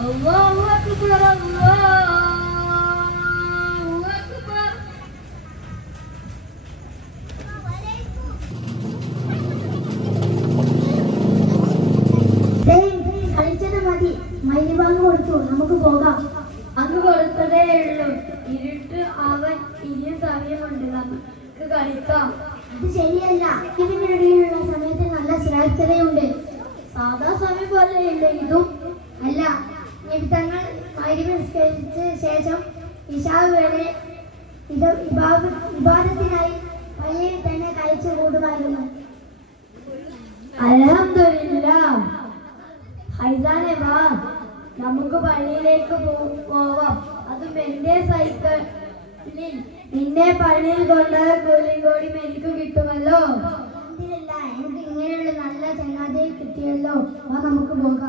അല്ലാഹു അക്ബർ അല്ലാഹു അക്ബർ. കളിച്ചത് മതി, മൈലിബാങ്ക് കൊടുത്തു, നമുക്ക് പോകാം. അങ്ങ് കൊടുത്തതേ ഉള്ളൂ, ഇരുട്ട് ആവാൻ ഇനിയും സമയമുണ്ട്, നമുക്ക് കളിക്കാം. അത് ശരിയല്ല, ഇതിനിടയിലുള്ള സമയത്ത് നല്ല ശ്രേഷ്ഠതയുണ്ട്. സാധാ സമയം പോലെയല്ല ഇതും. അല്ല, നിമിത്തങ്ങൾ മഗ്‌രിബ് നിസ്കരിച്ച ശേഷം ഇശാ വരെ വിവാദത്തിനായി പള്ളിയിൽ തന്നെ കഴിച്ചു കൂടുമായിരുന്നു. അൽഹംദുലില്ലാഹ്. ഹൈസാനെ വാ, നമുക്ക് പള്ളിയിലേക്ക് പോവാം. അതും എന്റെ സൈക്കിളിൽ. നിന്നെ പള്ളിയിൽ കൊണ്ടുപോയ കൂലിയും കൂടി എനിക്ക് കിട്ടുമല്ലോ. അൽഹംദുലില്ലാഹ്, എനിക്ക് ഇങ്ങനെയുള്ള നല്ല ചങ്ങാതിയെ കിട്ടിയല്ലോ. വാ, നമുക്ക് പോകാം.